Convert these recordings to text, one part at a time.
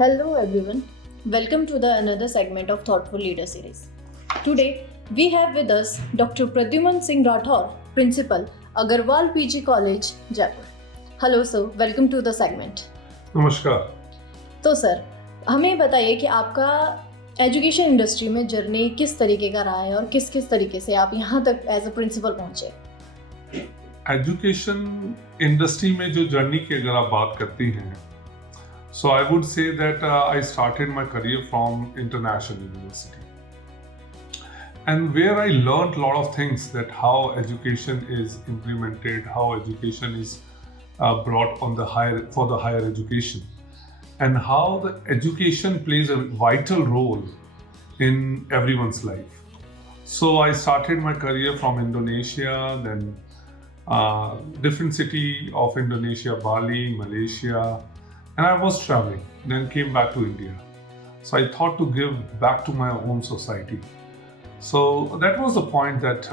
Hello everyone. Welcome to the another segment of Thoughtful Leader series. Today we have with us Dr. Pradyuman Singh Rathore, Principal, Agrawal PG College, Jaipur. Hello sir, welcome to the segment. नमस्कार। तो sir हमें बताइए कि आपका education industry में journey किस तरीके का रहा है और किस किस तरीके से आप यहाँ तक एज अ प्रिंसिपल पहुँचे। एजुकेशन इंडस्ट्री में जो जर्नी की अगर आप बात करती हैं, so I would say that I started my career from international university, and where I learned a lot of things, that how education is implemented, how education is brought on the higher education, and how the education plays a vital role in everyone's life. So I started my career from Indonesia, then different city of Indonesia, Bali, Malaysia, and I was traveling, then came back to India. So I thought to give back to my own society. So that was the point that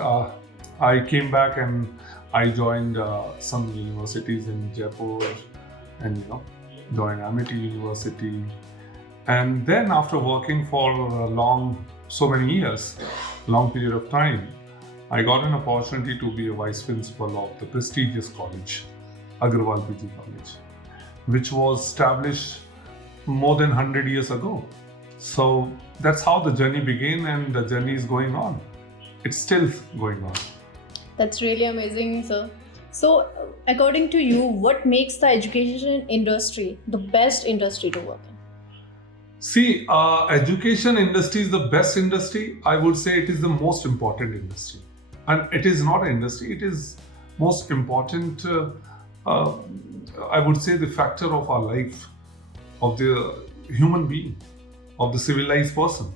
I came back and I joined some universities in Jaipur and joined Amity University. And then after working for so many years, long period of time, I got an opportunity to be a vice principal of the prestigious college, Agrawal PG College, which was established more than 100 years ago. So that's how the journey began, and the journey is going on. It's still going on. That's really amazing, sir. So according to you, what makes the education industry the best industry to work in? See, education industry is the best industry. I would say it is the most important industry. And it is not an industry, it is most important, I would say, the factor of our life, of the human being, of the civilized person.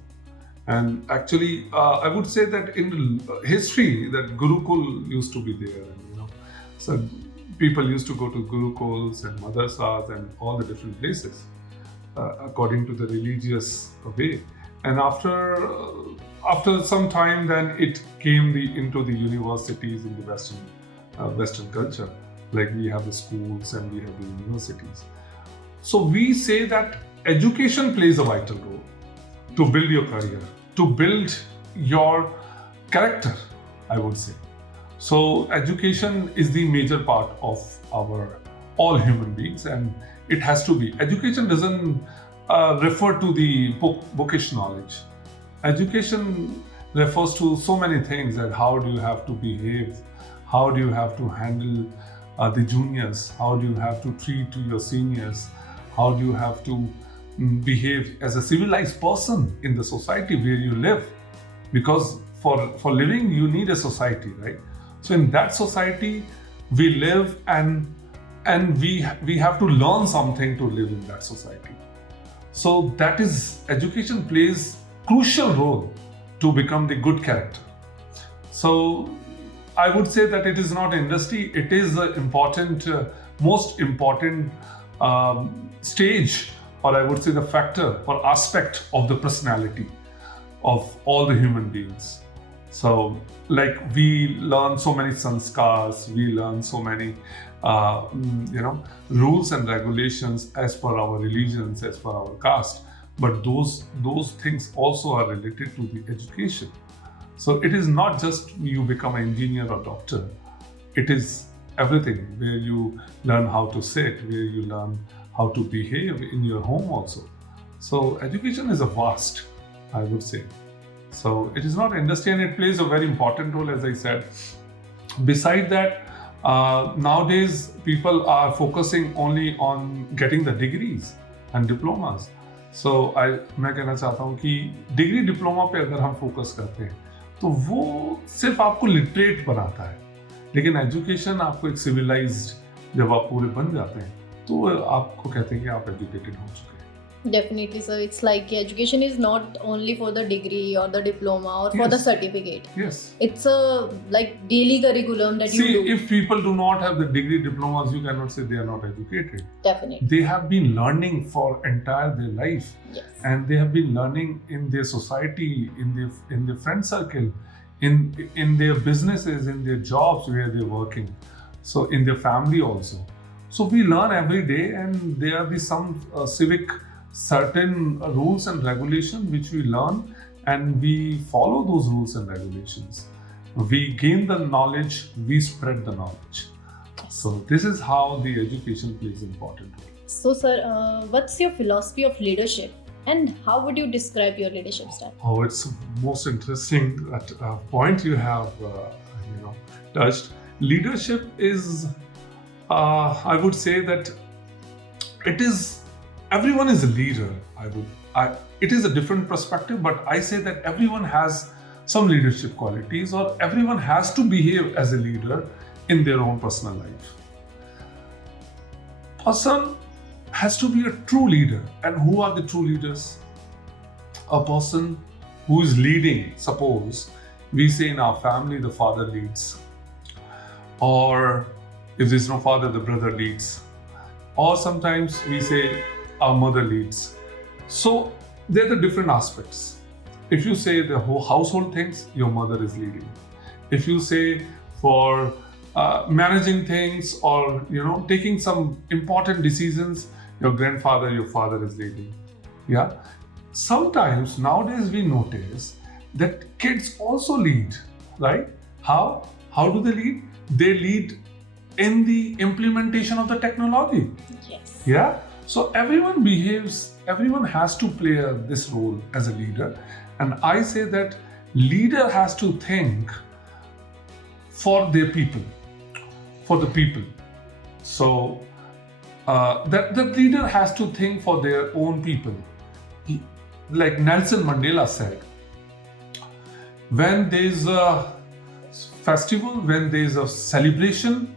And actually, I would say that in history, that Gurukul used to be there. And, so people used to go to Gurukuls and madrasas and all the different places according to the religious way. And after some time, then it came into the universities in the Western culture. Like we have the schools and we have the universities. So we say that education plays a vital role to build your career, to build your character, I would say. So education is the major part of all human beings, and it has to be. Education doesn't refer to the bookish knowledge. Education refers to so many things, that how do you have to behave, how do you have to handle the juniors, how do you have to treat your seniors, how do you have to behave as a civilized person in the society where you live, because for living you need a society, right? So in that society we live, and we have to learn something to live in that society. So that is, education plays crucial role to become the good character. So I would say that it is not industry, it is the most important stage, or I would say the factor or aspect of the personality of all the human beings. So like we learn so many sanskars, we learn so many rules and regulations as per our religions, as per our caste, but those things also are related to the education. So it is not just you become an engineer or doctor, it is everything, where you learn how to sit, where you learn how to behave in your home also. So education is a vast, I would say. So it is not industry, and it plays a very important role, as I said. Beside that, nowadays people are focusing only on getting the degrees and diplomas. So मैं कहना चाहता हूँ कि degree diploma पे अगर हम focus करते हैं तो वो सिर्फ आपको लिटरेट बनाता है, लेकिन एजुकेशन आपको एक सिविलाइज्ड जब आप पूरे बन जाते हैं तो आपको कहते हैं कि आप एजुकेटेड हो चुके हैं. Definitely, sir. It's like education is not only for the degree or the diploma or for the certificate. Yes. It's a like daily curriculum that you do. See, if people do not have the degree diplomas, you cannot say they are not educated. Definitely. They have been learning for entire their life. Yes. And they have been learning in their society, in their friend circle, in their businesses, in their jobs where they're working. So in their family also. So we learn every day, and there are some civic certain rules and regulations which we learn, and we follow those rules and regulations. We gain the knowledge, we spread the knowledge. So this is how the education plays an important role. So, sir, what's your philosophy of leadership, and how would you describe your leadership style? Oh, it's most interesting that point you have touched. Leadership is, I would say that it is, everyone is a leader. It is a different perspective, but I say that everyone has some leadership qualities, or everyone has to behave as a leader in their own personal life. Person has to be a true leader. And who are the true leaders? A person who is leading. Suppose we say in our family the father leads, or if there's no father, the brother leads, or sometimes we say our mother leads. So they're the different aspects. If you say the whole household things, your mother is leading. If you say for managing things, or taking some important decisions, your grandfather, your father is leading. Yeah. Sometimes nowadays we notice that kids also lead, right? How do they lead? They lead in the implementation of the technology. Yes. Yeah. So everyone behaves, everyone has to play this role as a leader. And I say that leader has to think for their people, for the people. So that the leader has to think for their own people. Like Nelson Mandela said, when there's a festival, when there's a celebration,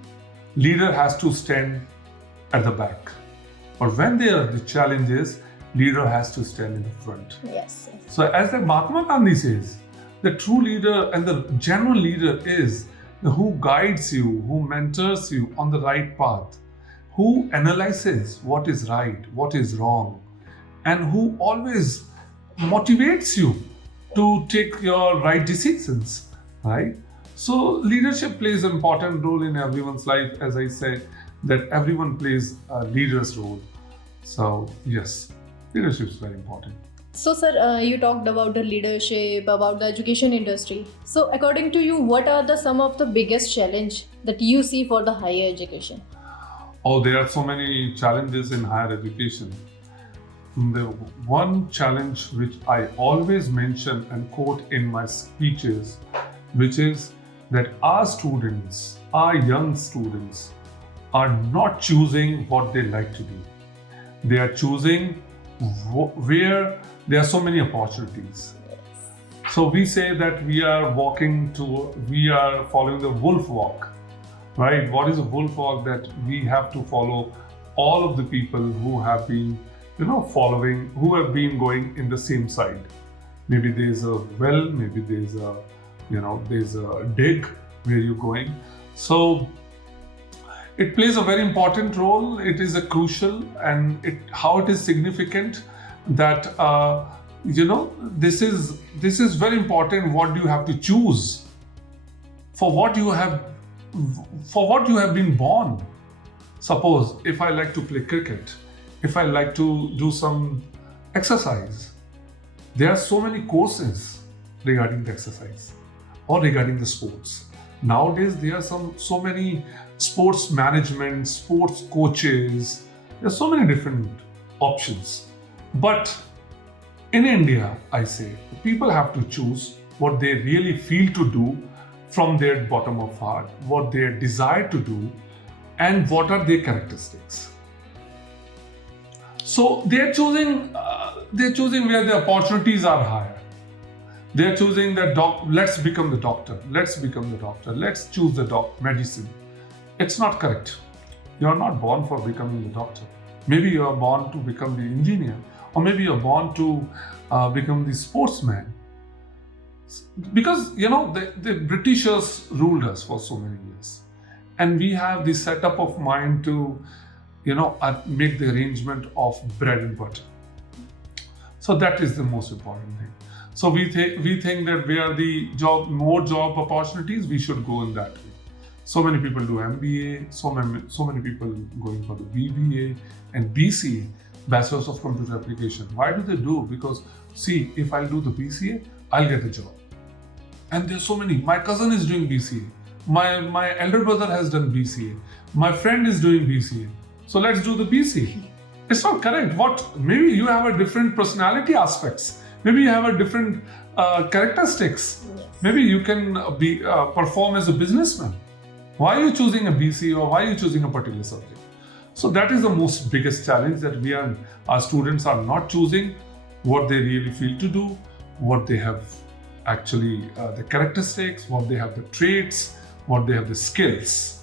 leader has to stand at the back. But when there are the challenges, leader has to stand in the front. Yes. So as the Mahatma Gandhi says, the true leader and the genuine leader is who guides you, who mentors you on the right path, who analyzes what is right, what is wrong, and who always motivates you to take your right decisions, right? So leadership plays an important role in everyone's life. As I said, that everyone plays a leader's role. So yes, leadership is very important. So, sir, you talked about the leadership, about the education industry. So, according to you, what are some of the biggest challenge that you see for the higher education? Oh, there are so many challenges in higher education. The one challenge which I always mention and quote in my speeches, which is that our students, our young students, are not choosing what they like to do. They are choosing where there are so many opportunities. So we say that we are following the wolf walk, right? What is a wolf walk? That we have to follow all of the people who have been, following, who have been going in the same side. Maybe there's a well, maybe there's a dig where you're going. So it plays a very important role. It is a crucial, and how it is significant that this is very important. What do you have to choose for what you have been born? Suppose if I like to play cricket, if I like to do some exercise, there are so many courses regarding the exercise or regarding the sports. Nowadays there are so many sports management, sports coaches. There are so many different options. But in India, I say, people have to choose what they really feel to do from their bottom of heart, what they desire to do, and what are their characteristics. So they're choosing where the opportunities are higher. They're choosing that let's become the doctor, let's choose the medicine. It's not correct. You're not born for becoming the doctor. Maybe you are born to become the engineer, or maybe you're born to become the sportsman. Because, the Britishers ruled us for so many years. And we have the setup of mind to, make the arrangement of bread and butter. So that is the most important thing. So we think that where the more job opportunities, we should go in that way. So many people do MBA, so many people going for the BBA and BCA. Bachelor's of Computer Application. Why do they do? Because see, if I'll do the BCA, I'll get a job. And there's so many. My cousin is doing BCA. My elder brother has done BCA. My friend is doing BCA. So let's do the BCA. It's not correct. Maybe you have a different personality aspects. Maybe you have a different characteristics. Yes. Maybe you can perform as a businessman. Why are you choosing a BCA or why are you choosing a particular subject? So that is the most biggest challenge, that our students are not choosing what they really feel to do, what they have actually the characteristics, what they have the traits, what they have the skills.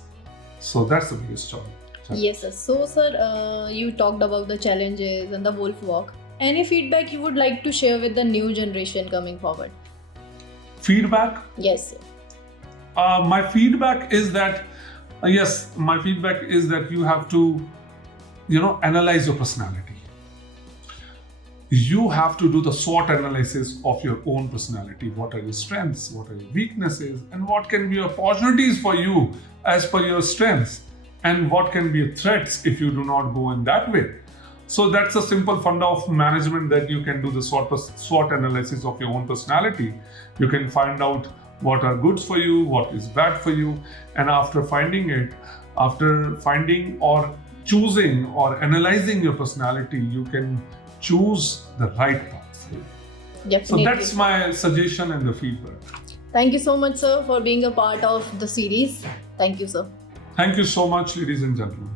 So that's the biggest challenge. Yes, sir. So, sir, you talked about the challenges and the wolf walk. Any feedback you would like to share with the new generation coming forward? Feedback? Yes, sir. My feedback is that you have to, analyze your personality. You have to do the SWOT analysis of your own personality. What are your strengths? What are your weaknesses? And what can be opportunities for you as per your strengths? And what can be threats if you do not go in that way? So that's a simple funda of management, that you can do the SWOT analysis of your own personality. You can find out what are goods for you, what is bad for you, and after finding or choosing or analyzing your personality, you can choose the right path for you. Definitely. So that's my suggestion and the feedback. Thank you so much, sir, for being a part of the series. Thank you, sir. Thank you so much, ladies and gentlemen.